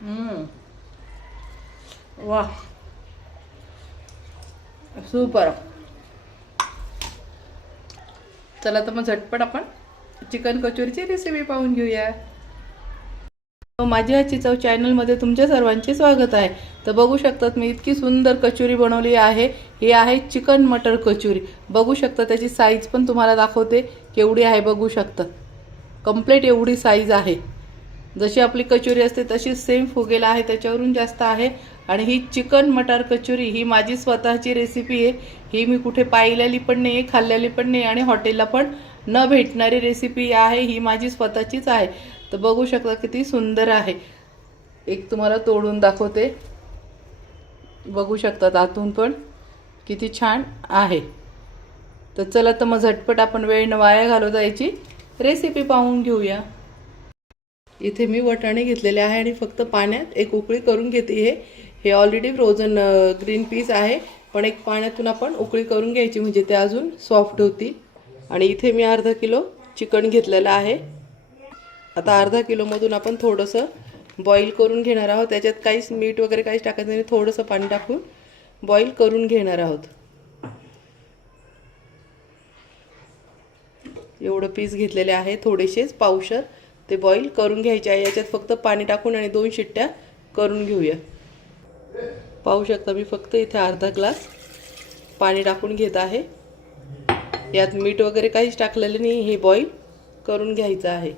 हम्म. वाह, सुपर. चला तर मग झटपट आपण चिकन कचोरीची रेसिपी पाहून घेऊया. माझ्या हातची चव चॅनलमध्ये तुमच्या सर्वांचे स्वागत आहे. तर बघू शकतात मी इतकी सुंदर कचोरी बनवली आहे. ही आहे चिकन मटर कचोरी. बघू शकता त्याची साईज पण तुम्हाला दाखवते केवढी आहे. बघू शकता कंप्लीट एवढी साईज आहे. जशी आपली कचोरी असते तशी सेम फुगेला आहे, त्याच्यावरून जास्त आहे. आणि ही चिकन मटर कचोरी ही माझी स्वतःची रेसिपी आहे. ही मी कुठे पाहिलेली पण नाही, खाल्लेली पण नाही आणि हॉटेलला पण न भेटणारी रेसिपी आहे. ही माझी स्वतःचीच आहे. तर बघू शकता किती सुंदर आहे. एक तुम्हाला तोडून दाखवते. बघू शकतात आतून पण किती छान आहे. तर चला तर मग झटपट आपण वेळ न वाया घालवता याची रेसिपी पाहून घेऊया. इथे मी वटाणे घेतलेले आहे आणि फक्त पाण्यात एक उकळी करून घेते. हे ऑलरेडी फ्रोझन ग्रीन पीस आहे, पण एक पाण्यातून आपण उकळी करून घ्यायची म्हणजे ते अजून सॉफ्ट होती. आणि इथे मी अर्धा किलो चिकन घेतलेलं आहे. आता अर्धा किलोमधून आपण थोडंसं बॉईल करून घेणार आहोत. त्याच्यात काहीच मीठ वगैरे काहीच टाकायचं नाही, थोडंसं पाणी टाकून बॉईल करून घेणार आहोत. एवढं पीस घेतलेले आहे, थोडेसेच पावशर ते बॉईल करून घ्यायचे आहे. याच्यात फक्त पाणी टाकून आणि 2 शिट्ट्या करून घेऊया. पाहू शकता मी फक्त इथे अर्धा ग्लास पाणी टाकून घेत आहे. यात मीठ वगैरे काहीच टाकलेलं नाही, हे बॉईल करून घ्यायचं आहे.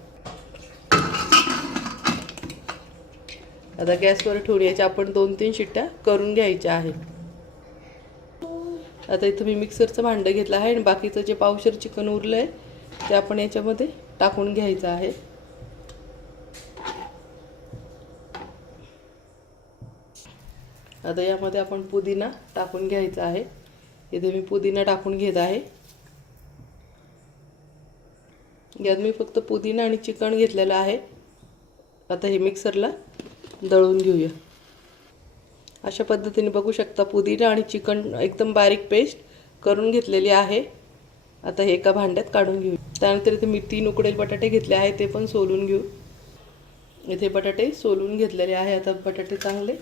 आता गॅसवर ठेवून याच्या आपण 2-3 शिट्ट्या करून घ्यायच्या आहे. आता इथं मी मिक्सरचं भांडं घेतलं आहे आणि बाकीचं जे पावशर चिकन उरलं आहे ते आपण याच्यामध्ये टाकून घ्यायचं आहे. आता यामध्ये आपण पुदिना टाकून घ्यायचा आहे. इथे मी पुदिना टाकून घेत आहे. यात मी फक्त पुदिना आणि चिकन घेतलेलं आहे. आता हे मिक्सरला दळून घेऊया. अशा पद्धतीने बघू शकता पुदिना आणि चिकन एकदम बारीक पेस्ट करून घेतलेली आहे. आता हे एका भांड्यात काढून घेऊ. त्यानंतर इथे मी 3 उकडेल बटाटे घेतले आहे, ते पण सोलून घेऊ. इथे बटाटे सोलून घेतलेले आहे. आता बटाटे चांगले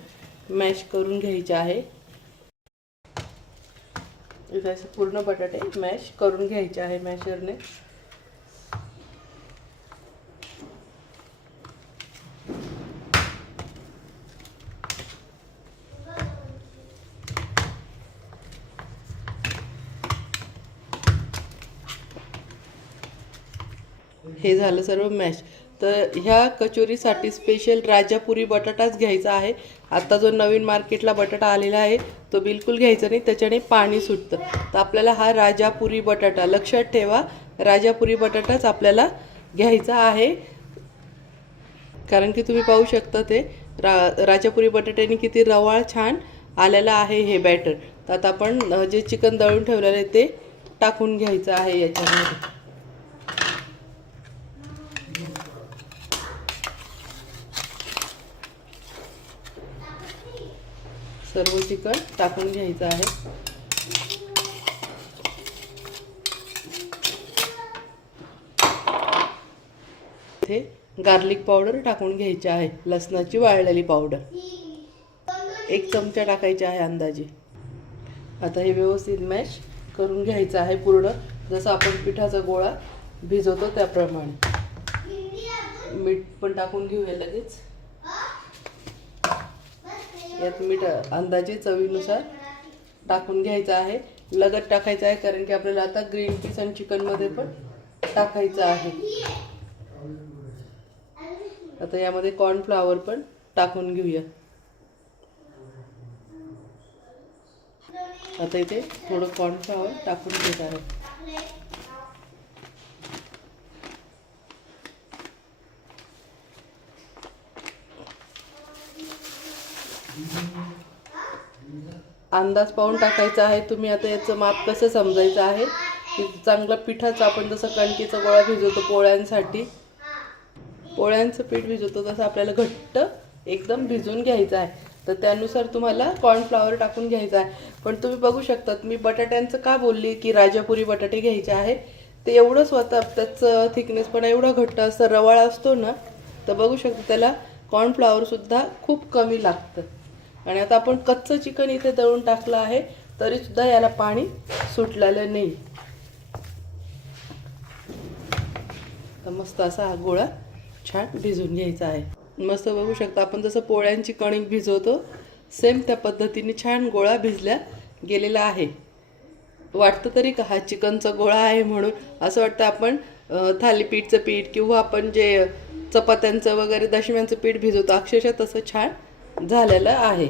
मॅश करून घ्यायचे आहे. इथे असे पूर्ण बटाटे मॅश करून घ्यायचे आहे मॅशरने. हे झालं सर्व मॅश. तर ह्या कचोरीसाठी स्पेशल राजापुरी बटाटाच घ्यायचा आहे. आता जो नवीन मार्केटला बटाटा आलेला आहे तो बिलकुल घ्यायचा नाही, त्याच्याने पाणी सुटतं. तर आपल्याला हा राजापुरी बटाटा, लक्षात ठेवा, राजापुरी बटाटाच आपल्याला घ्यायचा आहे. कारण की तुम्ही पाहू शकता ते राजापुरी बटाट्याने किती रवाळ छान आलेला आहे हे बॅटर. तर आता आपण जे चिकन दळून ठेवलेलं आहे ते टाकून घ्यायचं आहे याच्यामध्ये. सर्व चिकन टाकून घ्यायचं आहे. इथे गार्लिक पावडर टाकून घ्यायची आहे, लसणाची वाळलेली पावडर 1 चमचा टाकायची आहे अंदाजे. आता हे व्यवस्थित मॅश करून घ्यायचं आहे पूर्ण, जसं आपण पिठाचा गोळा भिजवतो त्याप्रमाणे. मीठ पण टाकून घेऊया लगेच. यात मीठ अंदाजे चवीनुसार टाकून घ्यायचं आहे. लगत टाकायचं आहे कारण की आपल्याला आता ग्रीन पीस आणि चिकनमध्ये पण टाकायचं आहे. आता यामध्ये कॉर्नफ्लॉवर पण टाकून घेऊया. आता इथे थोडं कॉर्नफ्लॉवर टाकून घेत आहे. अंदाज पाहून टाकायचा आहे. तुम्ही आता याचं माप कसं समजायचं आहे की चांगलं पिठाचं, आपण जसं कणकेचा गोळा भिजवतो पोळ्यांसाठी, पोळ्यांचं पीठ भिजवतो तसं आपल्याला घट्ट एकदम भिजून घ्यायचं आहे. तर त्यानुसार तुम्हाला कॉर्नफ्लॉवर टाकून घ्यायचं आहे. पण तुम्ही बघू शकतात मी बटाट्यांचं का बोलली की राजापुरी बटाटे घ्यायचे आहे. ते एवढं स्वतः त्याचं थिकनेस पण एवढं घट्ट असतं, रवाळ असतो ना. तर बघू शकता त्याला कॉर्नफ्लॉवरसुद्धा खूप कमी लागतं. आणि आता आपण कच्चं चिकन इथे दळून टाकलं आहे, तरीसुद्धा याला पाणी सुटलेलं नाही. तर मस्त असा हा गोळा छान भिजवून घ्यायचा आहे. मस्त बघू शकता आपण जसं पोळ्यांची कणिक भिजवतो सेम त्या पद्धतीने छान गोळा भिजल्या गेलेला आहे. वाटतं तरी का हा चिकनचा गोळा आहे म्हणून. असं वाटतं आपण थालीपीठचं पीठ किंवा आपण जे चपात्यांचं वगैरे दशम्यांचं पीठ भिजवतो अक्षरशः तसं छान झालेलं आहे.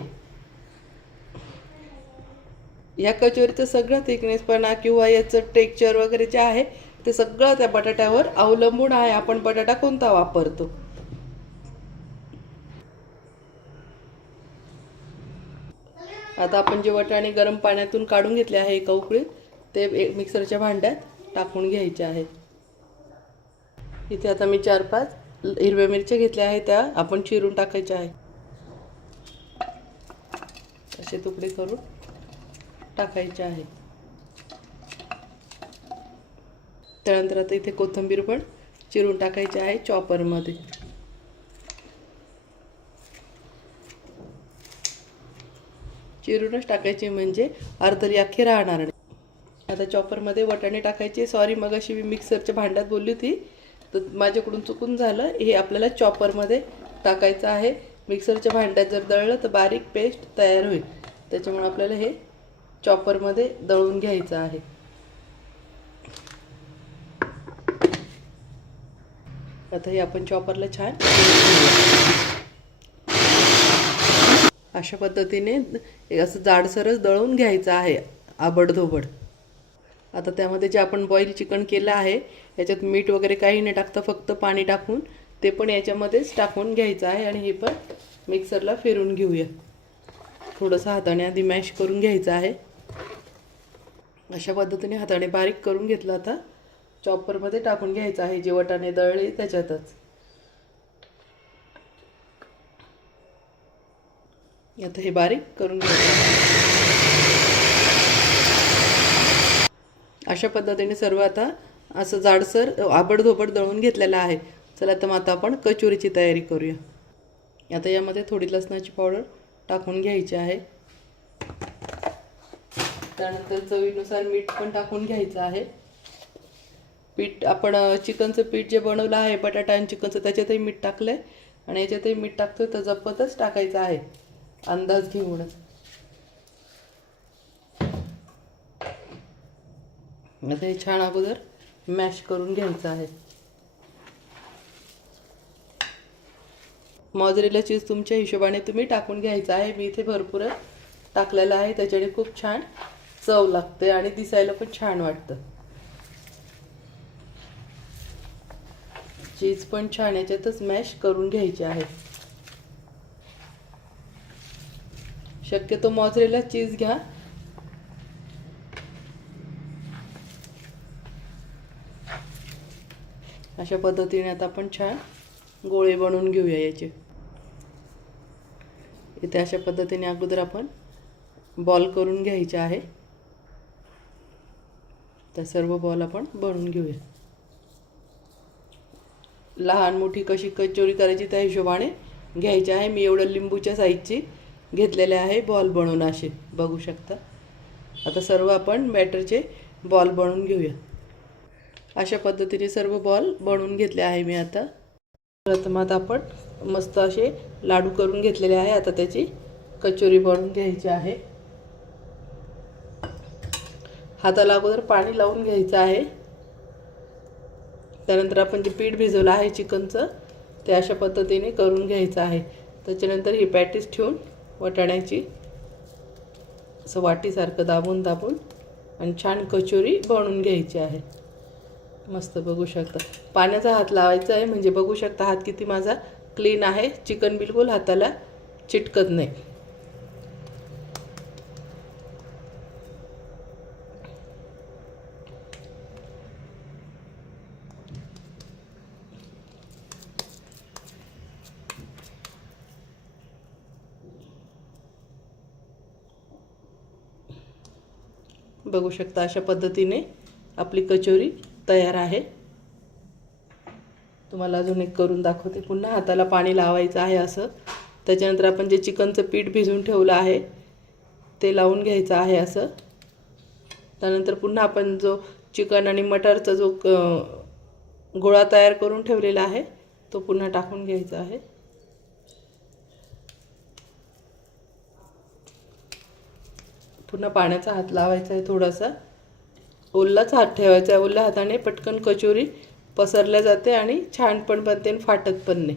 या कचोरीचं सगळं थिकनेसपणा किंवा याचं टेक्स्चर वगैरे जे आहे ते सगळं त्या बटाट्यावर अवलंबून आहे, आपण बटाटा कोणता वापरतो. आता आपण जे वाटाणे गरम पाण्यातून काढून घेतले आहे एका उकळीत, ते मिक्सरच्या भांड्यात टाकून घ्यायचे आहे. इथे आता मी 4-5 हिरव्या मिरच्या घेतल्या आहेत, त्या आपण चिरून टाकायच्या आहे. असे तुकडे करून टाकायचे आहे. त्यानंतर आता इथे कोथिंबीर पण चिरून टाकायची आहे चॉपरमध्ये. चिरूनच टाकायचे म्हणजे अर्धरी अख्खी राहणार नाही. आता चॉपरमध्ये वाटाणे टाकायचे. सॉरी, मगाशी मी मिक्सरच्या भांड्यात बोलली होती, तर माझ्याकडून चुकून झालं. हे आपल्याला चॉपरमध्ये टाकायचं आहे. मिक्सरच्या भांड्यात जर दळलं तर बारीक पेस्ट तयार होईल, त्याच्यामुळे आपल्याला हे चॉपरमध्ये दळून घ्यायचं आहे. आता हे आपण चॉपरला छान अशा पद्धतीने असं जाडसरच दळून घ्यायचं आहे, आबडधोबड. आता त्यामध्ये जे आपण बॉईल चिकन केलं आहे याच्यात मीठ वगैरे काही नाही टाकता, फक्त पाणी टाकून ते पण याच्यामध्येच टाकून घ्यायचं आहे. आणि हे पण मिक्सरला फिरून घेऊया. थोडंसं हाताने आधी मॅश करून घ्यायचं आहे. अशा पद्धतीने हाताने बारीक करून घेतलं. आता चॉपरमध्ये टाकून घ्यायचं आहे जे वाटाणे दळले त्याच्यातच. आता हे बारीक करून घ्यायचं. अशा पद्धतीने सर्व आता असं जाडसर आबडधोबड दळून घेतलेलं आहे. चला तर मग आता आपण कचोरीची तयारी करूया. आता यामध्ये थोडी लसणाची पावडर टाकून घ्यायची आहे. त्यानंतर चवीनुसार मीठ पण टाकून घ्यायचं आहे. पीठ आपण चिकनचं पीठ जे बनवलं आहे बटाटा आणि चिकनचं, त्याच्यातही मीठ टाकलं आहे आणि याच्यातही मीठ टाकतोय, तर जपतच टाकायचं आहे, अंदाज घेऊनच. आता हे छान अगोदर मॅश करून घ्यायचं आहे. मॉझरेला चीज तुमच्या हिशोबाने तुम्ही टाकून घ्यायचं आहे. मी इथे भरपूर टाकलेलं आहे, त्याच्याने खूप छान चव लागते आणि दिसायला पण छान वाटतं. चीज पण छान याच्यातच मॅश करून घ्यायची आहे. शक्यतो मॉझरेला चीज घ्या. अशा पद्धतीने आता आपण छान गोळे बनवून घेऊया याचे. इथे अशा पद्धतीने अगोदर आपण बॉल करून घ्यायचे आहे. तर सर्व बॉल आपण बनवून घेऊया. लहान मोठी कशी कचोरी करायची त्या हिशोबाने घ्यायची आहे. मी एवढं लिंबूच्या साईजची घेतलेले आहे बॉल बनवून, असे बघू शकता. आता सर्व आपण बॅटरचे बॉल बनवून घेऊया. अशा पद्धतीने सर्व बॉल बनवून घेतले आहे मी. आता प्रथमात आपण मस्त असे लाडू करून घेतलेले आहे. आता त्याची कचोरी बनवून घ्यायची आहे. हाताला अगोदर पाणी लावून घ्यायचं आहे. त्यानंतर आपण जे पीठ भिजवलं आहे चिकनचं ते अशा पद्धतीने करून घ्यायचं आहे. त्याच्यानंतर ही पॅटीस ठेवून वाटाण्याची असं वाटीसारखं दाबून दाबून आणि छान कचोरी बनवून घ्यायची आहे. मस्त बघू शकता. पाण्याचा हात लावायचा आहे म्हणजे बघू शकता हात किती माझा क्लीन आहे. चिकन बिलकुल हाताला चिटकत नाही. बघू शकता अशा पद्धतीने आपली कचोरी तयार आहे. तुम्हाला अजून एक करून दाखवते. पुन्हा हाताला पाणी लावायचं आहे असं. त्याच्यानंतर आपण जे चिकनचं पीठ भिजवून ठेवलं आहे ते लावून घ्यायचं आहे असं. त्यानंतर पुन्हा आपण जो चिकन आणि मटरचा जो गोळा तयार करून ठेवलेला आहे तो पुन्हा टाकून घ्यायचा आहे. पुन्हा पाण्याचा हात लावायचा आहे थोडासा. ओलाच हात ठेवायचा आहे. ओल्या हाताने पटकन कचोरी पसरल्या जाते आणि छान पण बनते आणि फाटत पण नाही.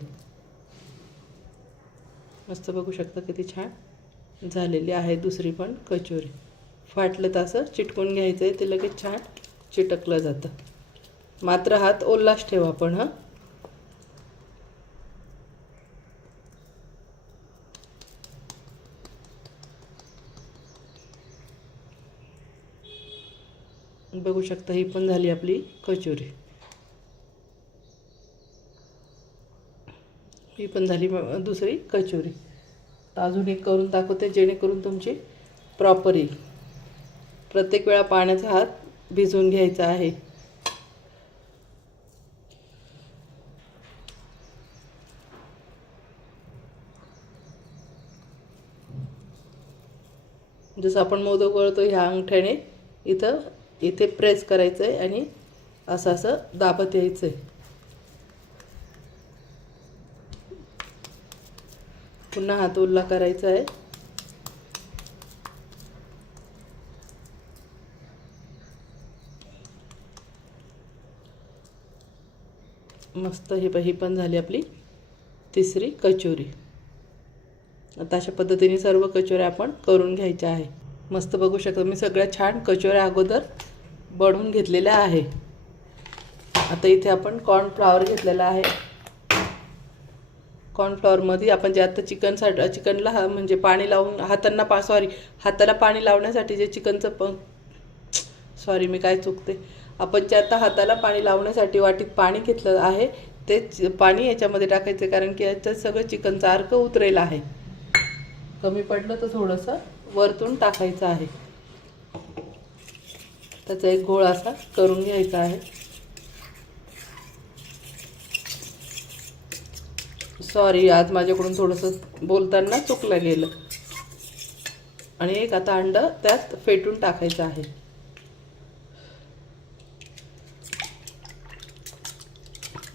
मस्त बघू शकता किती छान झालेली आहे दुसरी पण कचोरी. फाटलं तसं चिटकून घ्यायचं आहे, ते लगेच छान चिटकलं जातं. मात्र हात ओलाच ठेवा पण. बघू शकता ही पण झाली आपली कचोरी. ही पण झाली दुसरी कचोरी. अजून एक करून दाखवते जेणेकरून तुमची प्रॉपर येईल. प्रत्येक वेळा पाण्याचा हात भिजवून घ्यायचा आहे. जसं आपण मोदक वळतो ह्या अंगठ्याने इथे प्रेस करायचं आहे आणि असं असं दाबत यायचं आहे. पुन्हा हात ओला करायचा आहे. मस्त ही पण झाली आपली तिसरी कचोरी. आता अशा पद्धतीने सर्व कचोऱ्या आपण करून घ्यायच्या आहे. मस्त बघू शकता मी सगळ्या छान कचोऱ्या अगोदर बनवून घेतलेल्या आहे. आता इथे आपण कॉर्नफ्लॉवर घेतलेला आहे. कॉर्नफ्लॉवरमध्ये आपण जे आता चिकनला म्हणजे पाणी लावून हाताला पाणी लावण्यासाठी जे चिकनचं मी काय चुकते. आपण जे आता हाताला पाणी लावण्यासाठी वाटीत पाणी घेतलं आहे तेच पाणी याच्यामध्ये टाकायचं, कारण की याच्यात सगळं चिकनचा अर्क उतरेल आहे. कमी पडलं तर थोडंसं वरतून टाकायचं आहे. त्याचा एक गोळा असा करून घ्यायचा आहे. आज माझ्याकडून थोडंसं बोलताना चुकलं गेलं. आणि एक आता अंड त्यात फेटून टाकायचं आहे.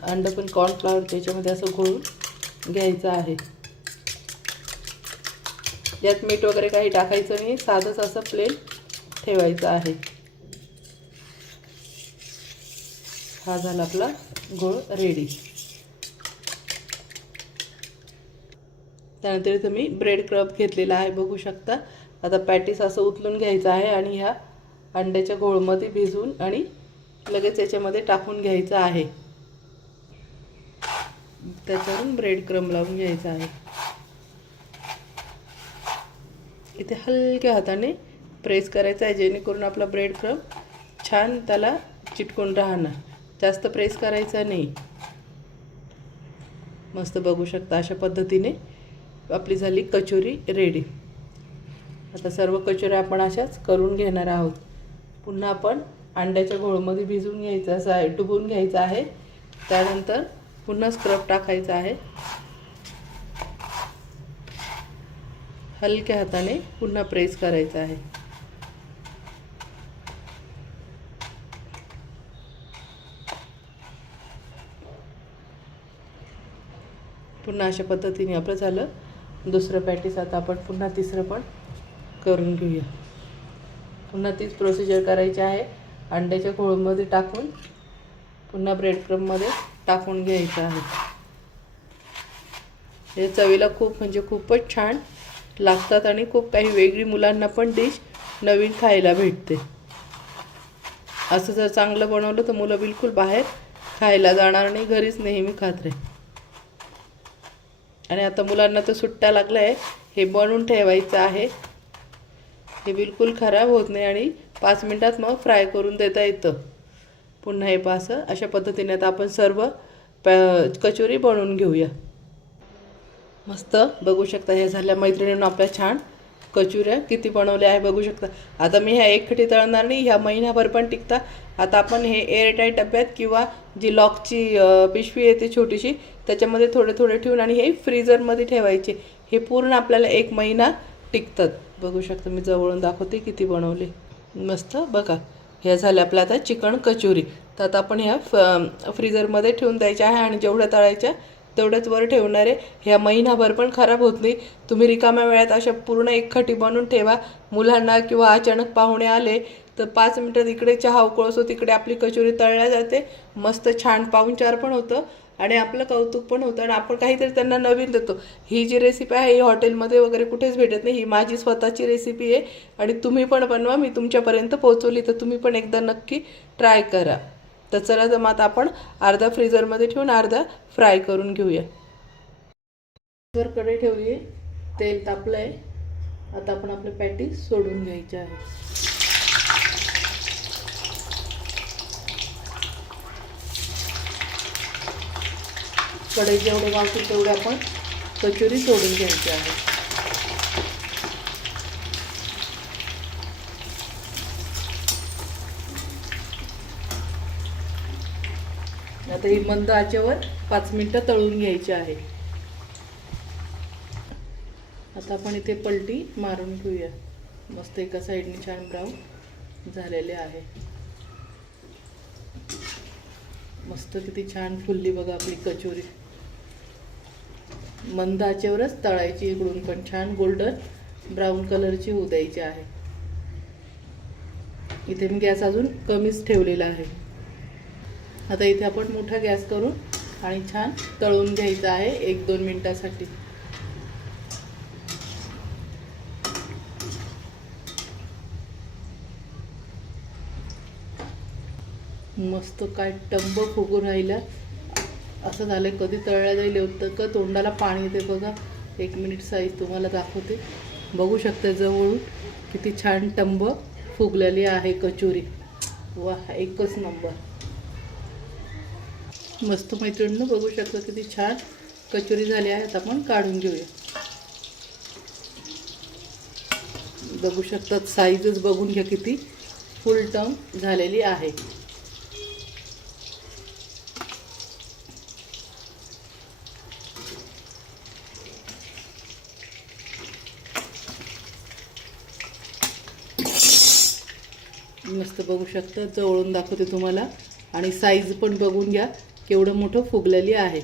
अंड पण कॉर्नफ्लॉवर त्याच्यामध्ये असं घोळून घ्यायचं आहे. यात मीठ वगैरे काही टाकायचं नाही, साधंच असं प्लेन ठेवायचं आहे. हा झाला आपला घोळ रेडी. त्यानंतर इथं मी ब्रेड क्रब घेतलेला आहे बघू शकता. आता पॅटीस असं उचलून घ्यायचं आहे आणि ह्या अंड्याच्या घोळमध्ये भिजवून आणि लगेच याच्यामध्ये टाकून घ्यायचं आहे. त्याच्यावरून ब्रेड क्रम्ब लावून घ्यायचा आहे. इथे हलक्या हाताने प्रेस करायचा आहे जेणेकरून आपला ब्रेड क्रम्ब छान त्याला चिटकून राहणार. जास्त प्रेस करायचा नाही. मस्त बघू शकता अशा पद्धतीने आपली झाली कचोरी रेडी. आता सर्व कचोऱ्या आपण अशाच करून घेणार आहोत. पुन्हा आपण अंड्याच्या घोळमध्ये भिजवून घ्यायचं असं डुबवून घ्यायचं आहे. त्यानंतर पुन्हा स्क्रब टाकायचा आहे. हलक्या हाताने पुन्हा प्रेस करायचं आहे. पुन्हा अशा पद्धतीने आपलं झालं दुसरं पॅटीस. आता आपण पुन्हा तिसरं पण करून घेऊया. पुन्हा तीच प्रोसिजर करायची आहे. अंड्याच्या घोळमध्ये टाकून पुन्हा ब्रेड क्रम्बमध्ये टाकून घ्यायचं आहे. हे चवीला खूपच छान लागतात आणि खूप काही वेगळी मुलांना पण डिश नवीन खायला भेटते. असं जर चांगलं बनवलं तर मुलं बिलकुल बाहेर खायला जाणार नाही, घरीच नेहमी खात राहील. आणि आता मुलांना तर सुट्ट्या लागल्या आहे. हे बनवून ठेवायचं आहे. हे बिलकुल खराब होत नाही आणि 5 मिनिटात मग फ्राय करून देता येतं. पुन्हा हे अशा पद्धतीने आता आपण सर्व कचोरी बनवून घेऊया. मस्त बघू शकता हे झाल्या मैत्रिणींना आपल्या छान कचुऱ्या किती बनवल्या आहे बघू शकता. आता मी ह्या एकखटी तळणार नाही, ह्या महिनाभर पण टिकता. आता आपण हे एअरटाईट डब्यात किंवा जी लॉकची पिशवी येते छोटीशी त्याच्यामध्ये थोडे थोडे ठेवून आणि हे फ्रीझरमध्ये ठेवायचे. हे पूर्ण आपल्याला 1 महिना टिकतात. बघू शकता मी जवळून दाखवते किती बनवले. मस्त बघा. ह्या झाल्या आपल्या आता चिकन कचोरी. तर आता आपण ह्या फ्रीझरमध्ये ठेवून द्यायच्या आहे आणि जेवढ्या तळायच्या तेवढ्याच वर ठेवणार आहे. ह्या महिनाभर पण खराब होत नाही. तुम्ही रिकाम्या वेळात अशा पूर्ण एकखटी बनवून ठेवा. मुलांना किंवा अचानक पाहुणे आले तर 5 मिनिटात इकडे चहा उकळसो तिकडे आपली कचोरी तळल्या जाते. मस्त छान पाहुणचार पण होतं आणि आपलं कौतुक पण होतं आणि आपण काहीतरी त्यांना नवीन देतो. ही जी रेसिपी आहे ही हॉटेलमध्ये वगैरे कुठेच भेटत नाही. ही माझी स्वतःची रेसिपी आहे आणि तुम्ही पण बनवा. मी तुमच्यापर्यंत पोहोचवली तर तुम्ही पण एकदा नक्की ट्राय करा. तर चला तर मग आता आपण अर्धा फ्रीझरमध्ये ठेवून अर्धा फ्राय करून घेऊया. वर कढई ठेवली आहे, तेल तापलं आहे. आता आपण आपले पॅटीस सोडून घ्यायचे आहे. कढई जेवढं वाटतं तेवढं आपण कचोरी सोडून घ्यायची आहे. आता ही मंद आचेवर 5 मिनिटं तळून घ्यायची आहे. आता आपण इथे पलटी मारून घेऊया. मस्त एका साईडने छान ब्राऊन झालेले आहे. मस्त किती छान फुलली बघा आपली कचोरी. मंद आचेवरच तळायची. इकडून पण छान गोल्डन ब्राऊन कलरची होऊ द्यायची आहे. इथे मी गॅस अजून कमीच ठेवलेला आहे. आता इथे आपण मोठा गॅस करून आणि छान तळून घ्यायचं आहे 1-2 मिनिटासाठी. मस्त काय टंब फुगून राहिलं असं झालं. कधी तळल्या जाईल होतं का तोंडाला पाणी येते बघा. 1 मिनिट साईज तुम्हाला दाखवते. बघू शकता जवळून किती छान टंब फुगलेली आहे कचोरी. वा, एकच नंबर. मस्त मैत्रिणींनो बघू शकता किती छान कचोरी झाली आहे. आता आपण काढून घेऊया. बघू शकता साईजच बघून घ्या किती फुल टर्म झालेली आहे. मस्त बघू शकता जवळून दाखवते तुम्हाला आणि साईज पण बघून घ्या केवढं मोठं फुगलेली आहे.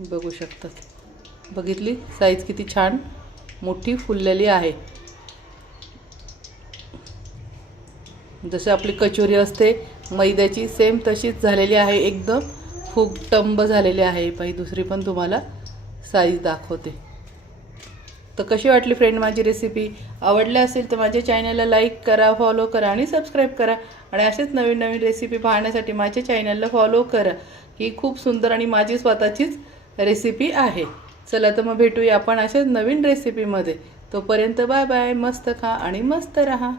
बघू शकता बघितली साईज किती छान मोठी फुललेली आहे. जशी आपली कचोरी असते मैद्याची सेम तशीच झालेली आहे. एकदम फुग टंब झालेली आहे. पाही दुसरी पण तुम्हाला साईज दाखवते. तर कशी वाटली फ्रेंड माझी रेसिपी? आवडली असेल तर माझ्या चॅनलला लाईक करा, फॉलो करा आणि सबस्क्राईब करा. आणि असेच नवीन नवीन रेसिपी पाहण्यासाठी माझ्या चॅनलला फॉलो करा. ही खूप सुंदर आणि माझी स्वतःचीच रेसिपी आहे. चला तर मग भेटूया आपण अशाच नवीन रेसिपीमध्ये. तोपर्यंत बाय बाय. मस्त खा आणि मस्त रहा.